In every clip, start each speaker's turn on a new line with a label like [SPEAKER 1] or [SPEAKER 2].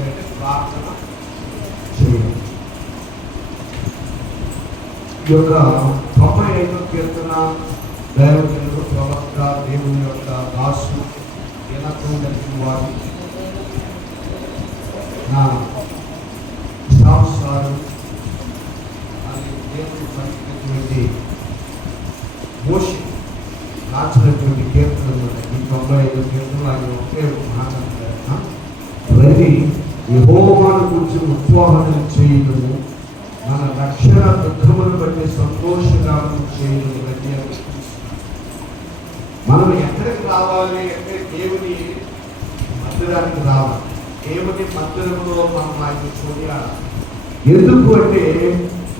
[SPEAKER 1] చేయాలంటే ప్రార్థన చేయాలి ఈ యొక్క తొంభై ఐదో కీర్తన దైవజనుడు ప్రవక్త దేవుని యొక్క దాసు ఏనత్వం కలిగిన వారు నా సంసారం అని దేవుని పంచినటువంటి మోషి రాసినటువంటి కీర్తనలు ఉన్నాయి. ఈ తొంభై ఐదు కీర్తనలు ఆయన ఒకే ఒక మాట అంటారు. రవి యహోవాను గురించి ఉత్వాహన మన రక్షణ దుఃఖమును బట్టి సంతోషంగా చేయడం మనం ఎక్కడికి రావాలి అంటే దేవుని మందిరానికి రావాలి. దేవుని మందిరంలో మనం ఆయన చూడాలి ఎందుకు అంటే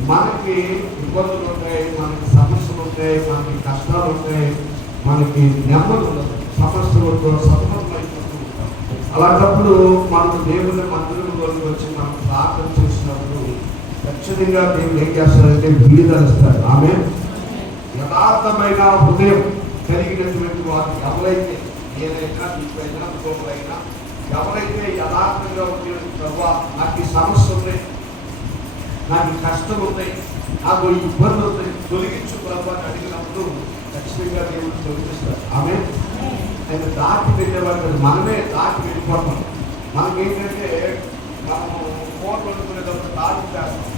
[SPEAKER 1] మనకి ఇబ్బందులు ఉంటాయి మనకి సమస్యలు ఉంటాయి మనకి కష్టాలు ఉంటాయి మనకి నెమ్మది సమస్యలతో సతమతమైపోతూ ఉంటాం. అలాంటప్పుడు మనం దేవుని మందిరంలోకి వచ్చి మనం ప్రార్థన ఖచ్చితంగా దేవుడు ఏం చేస్తారంటే విడుదలస్తారు ఆమె యథార్థమైన హృదయం కలిగినటువంటి వారు ఎవరైతే ఏదైనా మీకైనా ఇంకొకరైనా ఎవరైతే యథార్థంగా ఉండే ప్రభావ నాకు ఈ సమస్య ఉన్నాయి నాకు కష్టం ఉన్నాయి నాకు ఇబ్బంది ఇబ్బందులు ఉన్నాయి తొలగించు ప్రభావ అని అడిగినప్పుడు ఖచ్చితంగా దేవుడు తొలగిస్తారు. ఆమె ఆయన దాటి వెళ్ళేవాడు మనమే దాటి వెళ్ళిపోతాం. మనకేంటంటే మనము ఫోన్ కొనుక్కునేటప్పుడు దాటి చేస్తాం.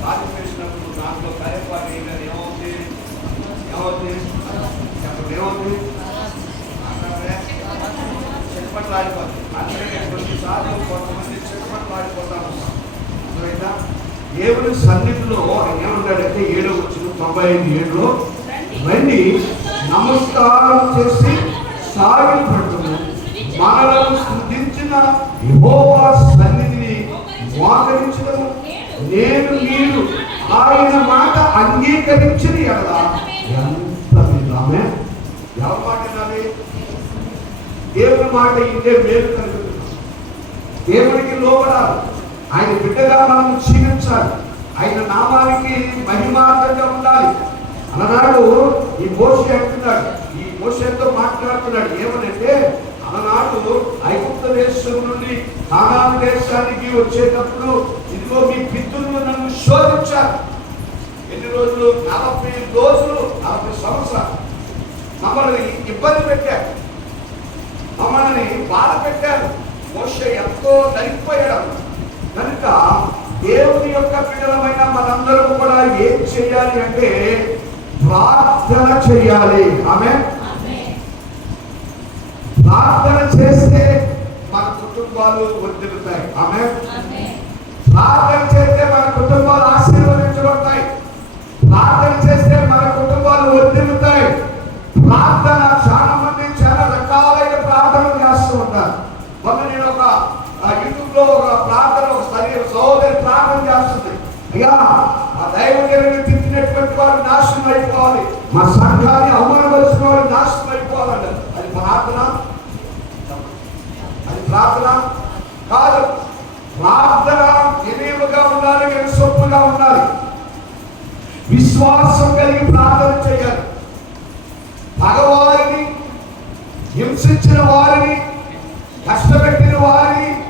[SPEAKER 1] కొన్నిసార్లు కొంతమంది చెప్పట్లు ఆడిపోతా ఉంటాం అర్థమైందా దేవుని సన్నిధిలో ఆయన ఏమన్నాడంటే ఏడో వచ్చిన తొంభై ఐదు ఏడులో రండి నమస్కారం చేసి సాగిపడుతుంది మనలను స్థుతించిన యహోవా సన్నిధిని మోకరించడము నేను మీరు ఆయన మాట అంగీకరించిన ఎలా ఎంత విన్నామే? ఎవరి మాట వినాలి? దేవుని మాట ఇంటే మేలు కనుక దేవునికి లోపడాలి ఆయన బిడ్డగా మనం జీవించాలి. ఆయన నామానికి మహిమార్థంగా ఉండాలి. అలనాడు ఈ మోషి అంటున్నాడు. ఈ మోషతో మాట్లాడుతున్నాడు. ఏమనంటే అలనాడు ఐగుప్త దేశం నుండి కానాను దేశానికి వచ్చేటప్పుడు ఇదిగో మీ పితృలు నన్ను శోధించారు. ఎన్ని రోజులు? నలభై రోజులు నలభై సంవత్సరాలు. మమ్మల్ని ఇబ్బంది పెట్టారు మమ్మల్ని బాధ పెట్టారు మోష ఎంతో నలిగిపోయాడు కనుక దేవుని యొక్క బిడ్డలమైన మనందరం కూడా ఏం చేయాలి అంటే ప్రార్థన చేయాలి. ఆమె ప్రార్థన చేస్తే మన కుటుంబాలు వర్ధిల్లుతాయి ఆమె ప్రార్థన చేస్తే మన కుటుంబాలు ఆశీర్వదించబడతాయి. ప్రార్థన చేస్తే మన కుటుంబాలు వర్ధిల్లుతాయి ప్రార్థన ఆ దైవజనుని తిట్టినటువంటి వారు నాశనం అయిపోవాలి. మా సంఘాన్ని అవమానపరిచిన వారు నాశనం అయిపోవాలంట. అది ప్రార్థన. అది ప్రార్థన కాదు. ప్రార్థన వినయముగా ఉండాలి వినసొప్పుగా ఉండాలి. విశ్వాసం కలిగి ప్రార్థన చేయాలి. పగవారిని హింసించిన వారిని కష్టపెట్టిన వారిని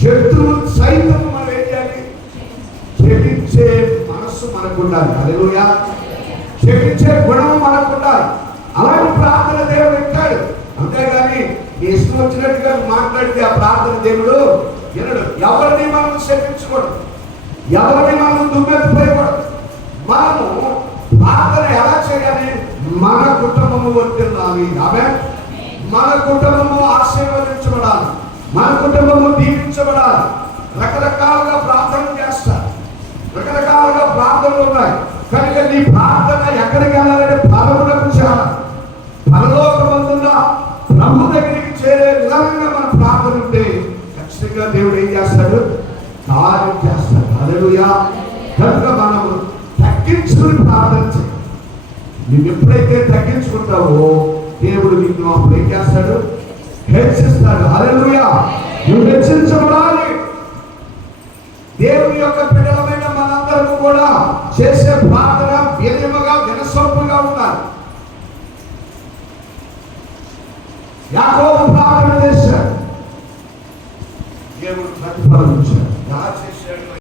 [SPEAKER 1] శత్రువు సైతం ఉండాలి అదేలుయా క్షమించే గుణం మనకు ఉండాలి అలాంటి ప్రార్థన దేవుడు ఇస్తాడు అంతేగాని నీ ఇష్టం వచ్చినట్టుగా మాట్లాడితే ఆ ప్రార్థన దేవుడు వినడు. ఎవరిని మనం క్షమించకూడదు? ఎవరిని మనం దుమ్మెత్తిపోయకూడదు? మనము ప్రార్థన ఎలా చేయాలి? మన కుటుంబము వర్తిల్లాలి ఆమె మన కుటుంబము ఆశీర్వదించబడాలి. మన కుటుంబము దీవించబడాలి. రకరకాలుగా ప్రార్థన చేస్తారు. రకరకాలుగా ప్రార్థనలు ఉన్నాయి. కనుక నీ ప్రార్థన ఎక్కడికి వెళ్ళాలంటే పరములకు చేయాలి పరలోకమందున్న ప్రభు దగ్గరికి చేరే విధానంగా మన ప్రార్థన ఉంటే ఖచ్చితంగా దేవుడు ఏం చేస్తాడు? కార్యం చేస్తాడు. అదే కనుక మనము తగ్గించుకుని ప్రార్థన చేయాలి. నువ్వు ఎప్పుడైతే తగ్గించుకుంటావో దేవుడు నిన్ను అప్పుడు ఏం చేస్తాడు? హెచ్చిస్తాడు. అలలుయా నువ్వు హెచ్చించబడాలి. దేవుని యొక్క కూడా చేసే ప్రార్థన వినయముగా వినసొప్పుగా ఉండాలి. యాకోబు ప్రార్థన చేశాడు. దేవుడు ప్రతిఫలం